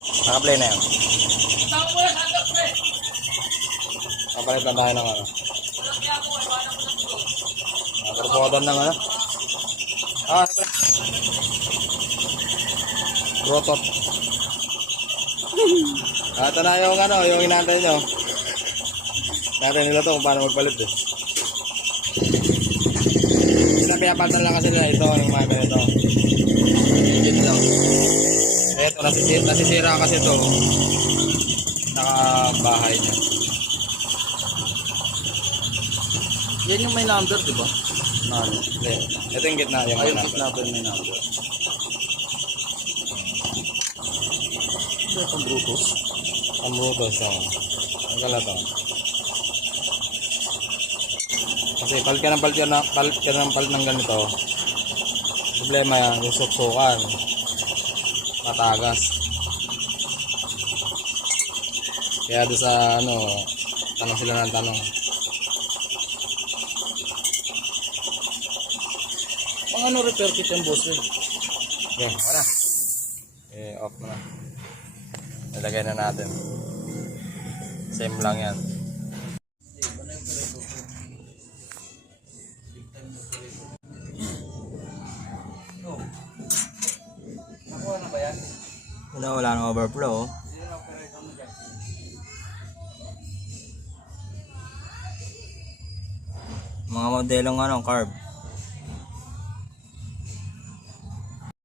Naka-play na yan. Kapalit lang tayo ng ano. Nakakarbodan ng ano. Rotot. Ito na yung ano, yung inaantay nyo. Natin nila to kung paano magpalit eh. Pinapalitan lang kasi nila ito, yung mga ganito. Engine lang. Eto, nasisira kasi ito. Nakabahay niya. Yan yung may number, di ba? Hindi. Ito yung gitna, yung Ayun, may gitna number. ba may number? Ito yung Brutus. Ang Brutus, oh. Ang gala to. Kasi palit ka ng ganito. Problema yan, yung suksukan. Matagas. Kaya doon sa ano, tanong sila ng tanong. Pang ano repair kit yung boss rin? Okay, wala. Off mo na. Nilagay na natin. Same lang yan. Nakuha na ba yan? Wala nang overflow. Mga modelong ano, carb.